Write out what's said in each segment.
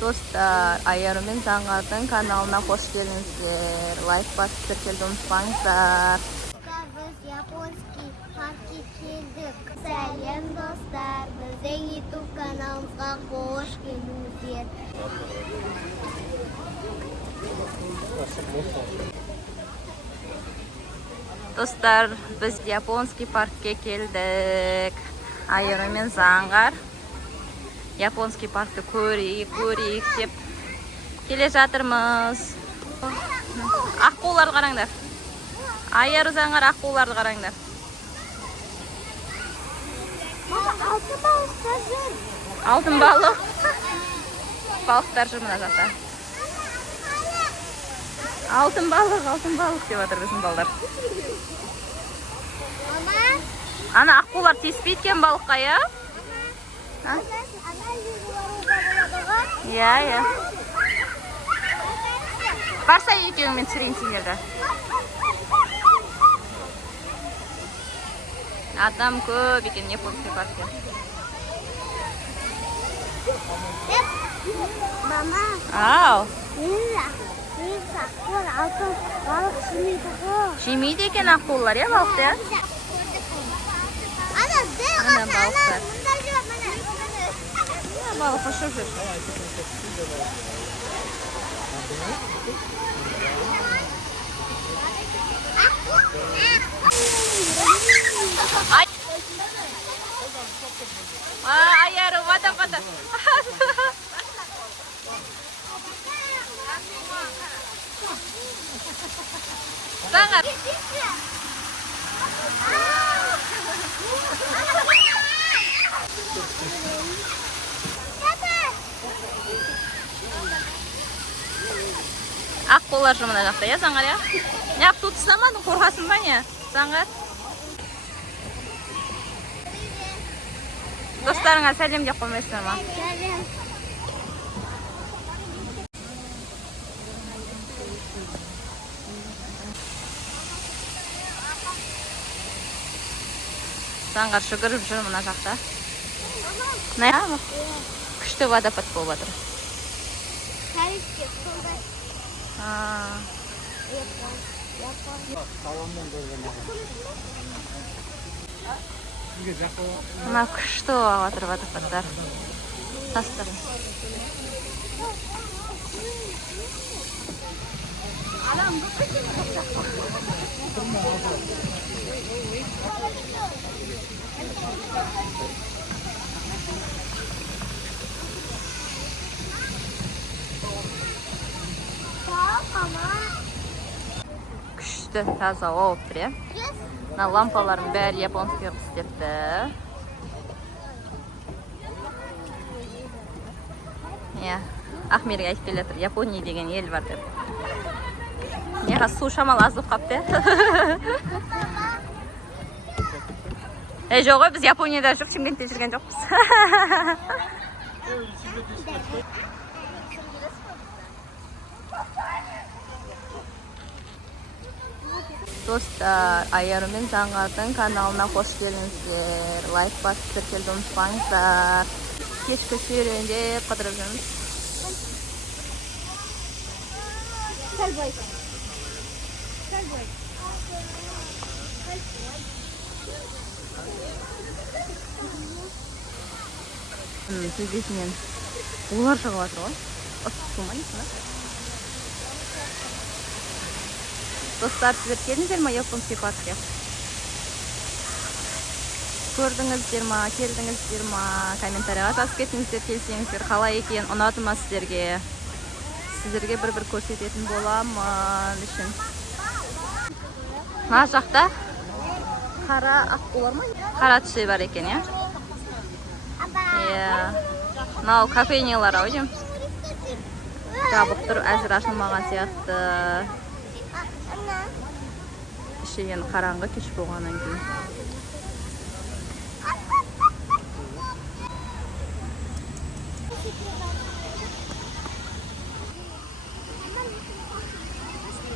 Dostlar, Ayarı мен Заңғардың kanalına hoş geldinizler. Like basıp тіркелді unutmаңыздар. Biz Yaponski parkka keldik. Selam dostlar, bizning YouTube kanalımıza hoş geldinizler. Dostlar, biz Yaponski parkka keldik. Ayarı мен Заңғар. Yaponski parkta көрейік деп келе жатырмыз. Аққуларды қараңдар. Айару Заңғар аққуларды қараңдар. Алтын балық. Балықтар жүр мына жақта. Алтын балық деп жатыр біздің балдар. Ана аққулар теспейді екен балыққа, я? Иә. Барса екеуіңмен түсірейін сендерді. Адам көп екен Японский паркте. Мама. Ау. Алтын балық жемейді ғой. Жемейді екен аққулар, я балықты, я? Ана балықтар. Балық ұшып жүр. Ayarı, vada. Sangat. Аққулар жүр мына жақта, я, Заңғар, я? Неғып тут ұстамадың, қорғасын ба, не? Заңғар? Достарыңа сәлем деп қоймайсың ма? Сәлем. Заңғар жүгіріп жүр мына жақта. Не? Күшті водопад болып жатыр. Мына күшті болып жатыр водопадтар. Тастар. Күшті таза болып тұр, е? Мына лампалардың бәрі японский қыз істепті. Ахмерге айтып келе жатыр, Япония деген ел бар деп. Неға су шамалы аз болып қапты. Жоқ ғой, біз Японияда жоқ, Шымкентте жүрген жоқпыз. Dostlar, Ayarı мен Заңғардың каналына hoş geldinizler. Like basıp тіркелді unutmаңыздар. Кешкі серуенде қыдырып жүрміз. Кездесінен олар шығып жатыр ғой. Достар, сіздер келдіңіздер ма Японский паркке? Көрдіңіздер ма, келдіңіздер ма? Комментарияға жазып кетіңіздер, келсеңіздер, қалай екен, ұнады ма сіздерге? Сіздерге бір көрсететін боламын үшін. Мына жақта қара аққулар ма? Қара түсі бар екен, я? Мынау кофейнялар ау деймін. Жабық тұр, әзір ашылмаған сияқты. Іші енді қараңғы кеш болғаннан кейін.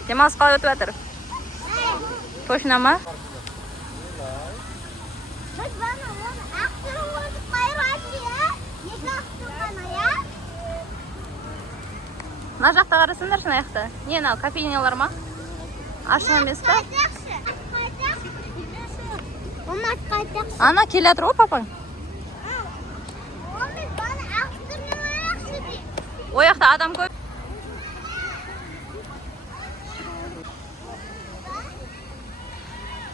Демалыс қалай өтіп жатыр? Точно ма? Мына жақта қарасаңдар шын аяқта. Не мынау кофейнялар ма? Ашық емес па? Мама қайтақшы. Ана келе жатыр ғой папаң. Мама бана ақтырмайақшы дейді. Ой жақта адам көп.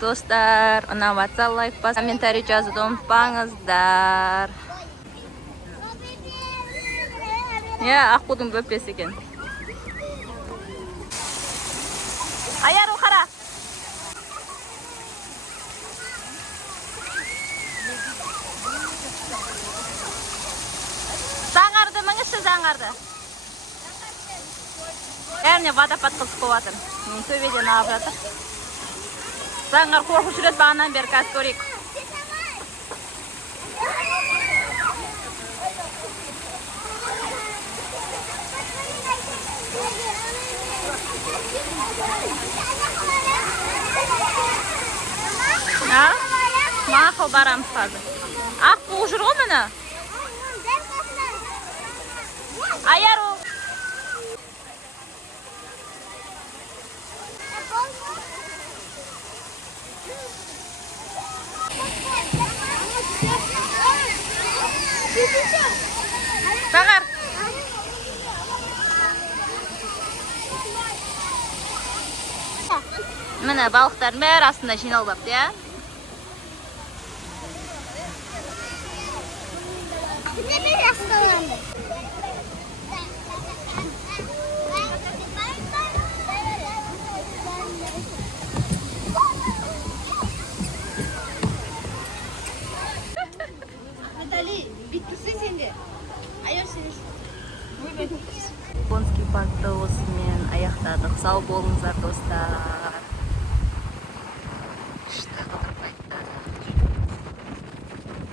Достар, ұнаватса лайк бас, комментарий жазуды ұмытпаңыздар. Аққудың бөпесі екен. Аяру қара. Заңғарды мыңызшы заңғарды. Әріне водопад қылып қойып жатыр. Төбеден ағып жатыр. Заңғар қорқып жүреді бағанан бері қазір көрейік. Мақыл барамыз қазір. Ақ бұғы жүр ғой мені. Аяру. Сағар. Міне балықтардың бәрі астында жиналып апты, я? Натали, биткісі сенде. Айыр сенеш. Японский паркты осымен аяқтадық. Сау болыңыздар, достар.